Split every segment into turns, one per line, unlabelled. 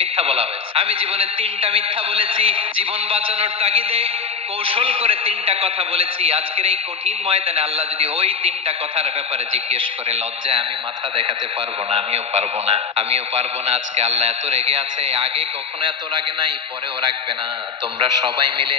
মিথ্যা বলা হয়েছে। আমি জীবনে তিনটা মিথ্যা বলেছি, জীবন বাঁচানোর তাগিদে কৌশল করে তিনটা কথা বলেছি। আজকের এই কঠিন ময়দানে আল্লাহ যদি ওই তিনটা কথার ব্যাপারে জিজ্ঞেস করে, লজ্জায় আমি মাথা দেখাতে পারব না, আমিও পারব না, আমিও পারব না। আজকে আল্লাহ এত রেগে আছে, আগে কখনো এত রাগে নাই, পরেও রাখবে না। তোমরা সবাই মিলে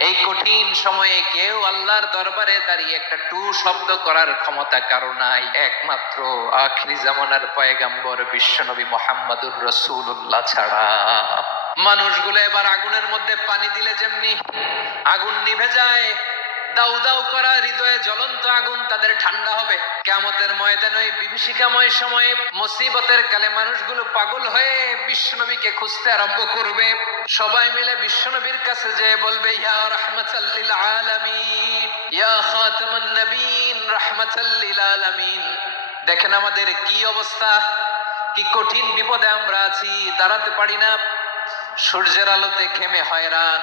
এই কঠিন সময়ে কেউ আল্লাহর দরবারে দাঁড়িয়ে একটা টু শব্দ করার ক্ষমতা কারও নাই। একমাত্র আখরি জামানার পয়গাম্বর বিশ্বনবী মোহাম্মদুর রসুল্লাহ ছাড়া। মানুষগুলো এবার আগুনের মধ্যে পানি দিলে যেমনি আগুন নিভে যায় দাউ দাউ করা হৃদয়ে জ্বলন্ত আগুন তাদের ঠান্ডা হবে। কেমতের ময়দানে ওই বিভীষিকাময় সময়ে মুসিবতের কালে মানুষগুলো পাগল হয়ে বিশ্বনবীকে খুঁজতে আরম্ভ করবে। সবাই মিলে বিশ্বনবীর কাছে যে বলবে, ইয়া রাহমাতাল্লিল আলামিন, ইয়া খাতামান নবীন রাহমাতাল্লিল আলামিন। দেখেন আমাদের কি অবস্থা, কি কঠিন বিপদে আমরা আছি, দাঁড়াতে পারি না। সূর্যের আলোতে ঘেমে হয়রান।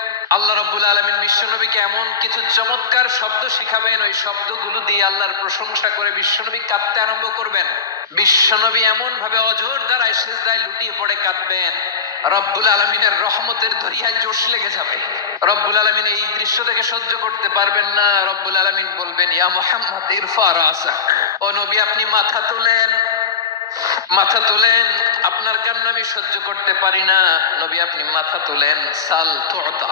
আল্লাহ রাব্বুল আলামিন বিশ্বনবীকে এমন কিছু চমৎকার শব্দ শিখাবেন, ওই শব্দগুলো দিয়ে আল্লাহর প্রশংসা করে বিশ্বনবী কাঁদতে আরম্ভ করবেন। বিশ্বনবী এমন ভাবে অজর দ্বারায় সিজদায় লুটিয়ে পড়ে কাঁদবেন, রব্বুল আলমিনের রহমতের দরিয়ায় জোশ লেগে যাবে। রব্বুল আলমিন এই দৃশ্য থেকে সহ্য করতে পারবেন না। রব্বুল আলমিন বলবেন, ইয়া মোহাম্মদ ইরফা রাসাক ও নবী, আপনি মাথা তোলেন মাথা তোলেন, আপনার কান্না আমি সহ্য করতে পারি না। নবী, আপনি মাথা তোলেন, সাল তোতা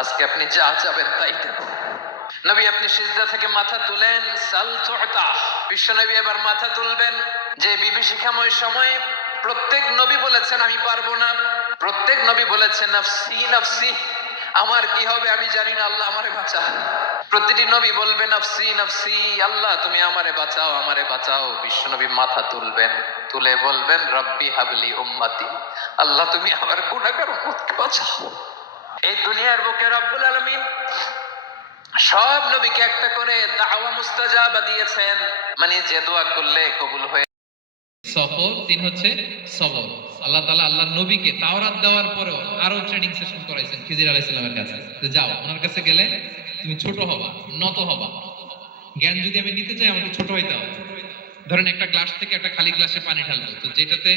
আজকে আপনি যা চাবেন তাই দেব। নবী, আপনি সিজদা থেকে মাথা তুলেন, সাল বিশ্ব নবী এবার মাথা তুলবেন। যে বিভীষিকাময় সময়ে প্রত্যেক নবী বলেছেন, আমি পারব না। প্রত্যেক নবী বলেছেন, নফসি নফসি। আমার কি হবে আমি জানি না, আল্লাহ আমারে বাঁচা প্রতিটি নবী বলবে, নফসি নফসি, আল্লাহ তুমি আমারে বাঁচাও আমারে বাঁচাও। বিশ্বনবী মাথা তুলবেন, তুলে বলবেন, রব্বি হাবলি উম্মাতি। আল্লাহ তুমি আমার গুণাগার বাঁচাও। এই দুনিয়ার বুকে রব্বুল আলামিন সব নবীকে একটা করে দাওয়া মুস্তাজাবা দিয়েছেন। মানে যে দোয়া করলে কবুল হয়ে
সফর তিন হচ্ছে সবর। আল্লাহ তালা আল্লাহ নবীকে তাওরাত দেওয়ার পরেও আরও ট্রেনিং সেশন করাইছেন খিজির আলাইসাল্লামের কাছে। যে যাও, ওনার কাছে গেলে তুমি ছোট হবা নত হবা। জ্ঞান যদি আমি নিতে চাই, আমাকে ছোট হইতে হবে। ধরেন একটা গ্লাস থেকে একটা খালি গ্লাসে পানি ঢালবো, তো যেটাতে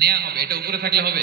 নেওয়া হবে, এটা উপরে থাকলে হবে?